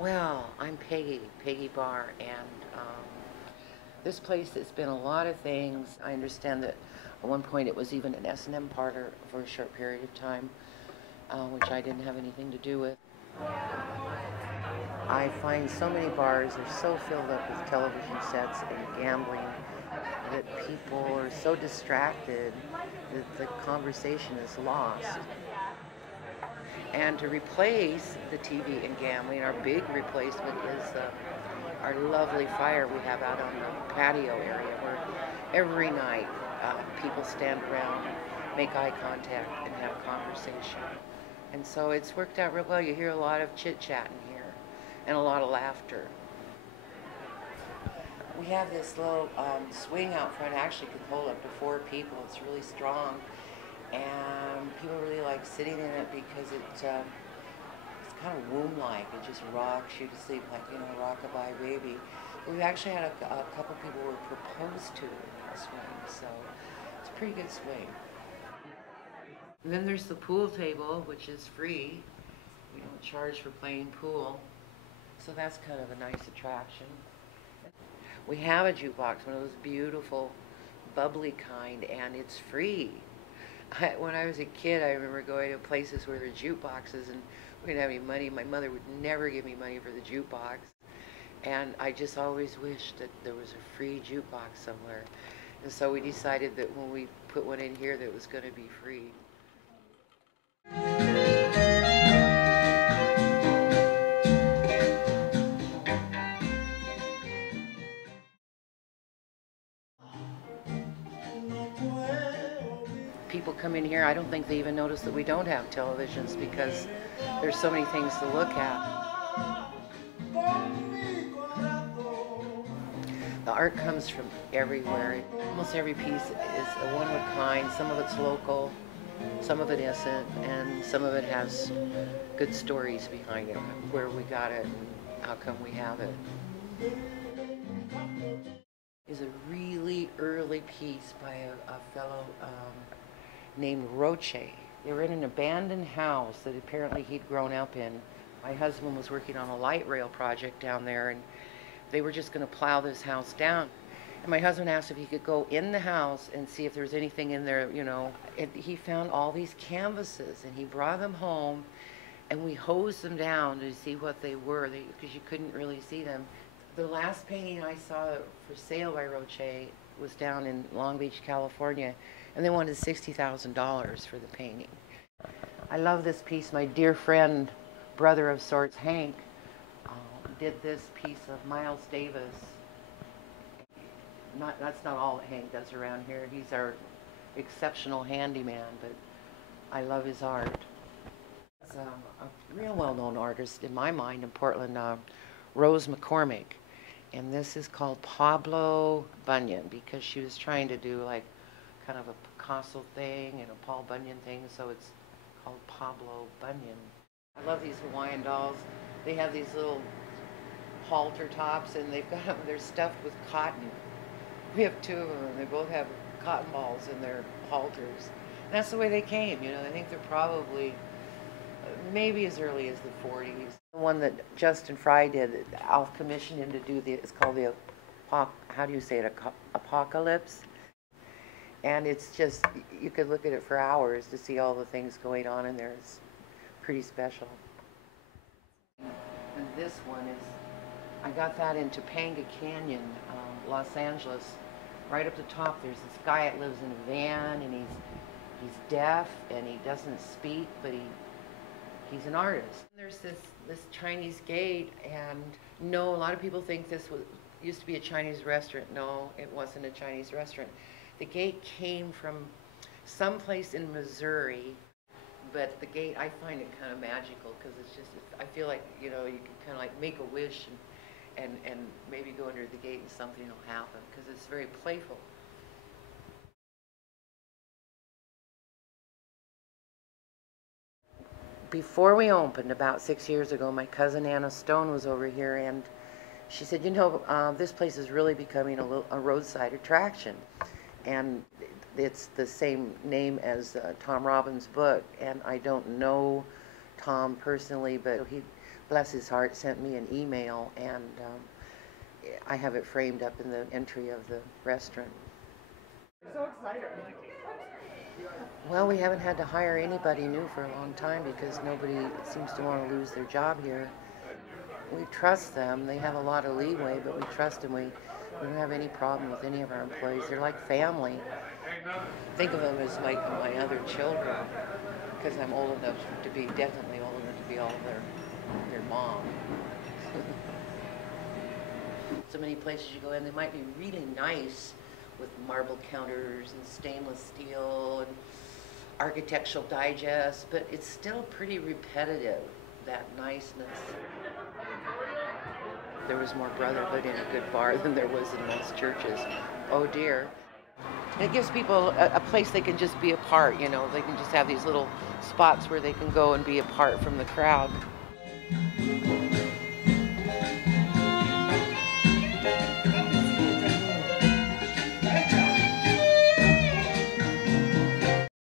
Well, I'm Peggy Barr, and this place has been a lot of things. I understand that at one point it was even an S&M parlor for a short period of time, which I didn't have anything to do with. I find so many bars are so filled up with television sets and gambling that people are so distracted that the conversation is lost. And to replace the TV and gambling, our big replacement is our lovely fire we have out on the patio area where every night people stand around, make eye contact, and have conversation. And so it's worked out real well. You hear a lot of chit-chat in here and a lot of laughter. We have this little swing out front, actually could hold up to 4 people. It's really strong. And people really like sitting in it because it's kind of womb-like. It just rocks you to sleep like, rock-a-bye baby. We've actually had a couple people were proposed to in that swing, so it's a pretty good swing. And then there's the pool table, which is free. We don't charge for playing pool, so that's kind of a nice attraction. We have a jukebox, one of those beautiful, bubbly kind, and it's free. When I was a kid, I remember going to places where there were jukeboxes and we didn't have any money. My mother would never give me money for the jukebox. And I just always wished that there was a free jukebox somewhere. And so we decided that when we put one in here that it was going to be free. People come in here, I don't think they even notice that we don't have televisions because there's so many things to look at. The art comes from everywhere. Almost every piece is a one of a kind. Some of it's local, some of it isn't, and some of it has good stories behind it, where we got it and how come we have it. Is a really early piece by a fellow named Roche. They were in an abandoned house that apparently he'd grown up in. My husband was working on a light rail project down there, and they were just going to plow this house down. And my husband asked if he could go in the house and see if there was anything in there, And he found all these canvases, and he brought them home, and we hosed them down to see what they were, because you couldn't really see them. The last painting I saw for sale by Roche was down in Long Beach, California, and they wanted $60,000 for the painting. I love this piece. My dear friend, brother of sorts, Hank, did this piece of Miles Davis. That's not all that Hank does around here. He's our exceptional handyman, but I love his art. It's a real well-known artist in my mind in Portland, Rose McCormick. And this is called Pablo Bunyan because she was trying to do like kind of a Picasso thing and a Paul Bunyan thing, so it's called Pablo Bunyan. I love these Hawaiian dolls. They have these little halter tops, and they're stuffed with cotton. We have 2 of them, and they both have cotton balls in their halters. And that's the way they came, I think they're probably maybe as early as the 40s. The one that Justin Fry did, I'll commission him to do it's called the, how do you say it, Apocalypse? And it's just, you could look at it for hours to see all the things going on in there. It's pretty special. And this one is, I got that in Topanga Canyon, Los Angeles. Right up the top, there's this guy that lives in a van, and he's deaf, and he doesn't speak, but he's an artist. There's this Chinese gate, and no, a lot of people think this used to be a Chinese restaurant. No, it wasn't a Chinese restaurant. The gate came from someplace in Missouri, but the gate, I find it kind of magical because it's just, I feel like, you can kind of like make a wish and maybe go under the gate and something will happen because it's very playful. Before we opened, about 6 years ago, my cousin Anna Stone was over here, and she said, this place is really becoming a roadside attraction. And it's the same name as Tom Robbins' book, and I don't know Tom personally, but bless his heart, sent me an email, and I have it framed up in the entry of the restaurant. So excited. Well, we haven't had to hire anybody new for a long time because nobody seems to want to lose their job here. We trust them. They have a lot of leeway, but we trust them. We don't have any problem with any of our employees. They're like family. Think of them as my other children, because I'm old enough to be, definitely old enough to be all their mom. So many places you go in, they might be really nice with marble counters and stainless steel and architectural digest, but it's still pretty repetitive, that niceness. There was more brotherhood in a good bar than there was in most churches. Oh dear. It gives people a place they can just be apart, you know. They can just have these little spots where they can go and be apart from the crowd.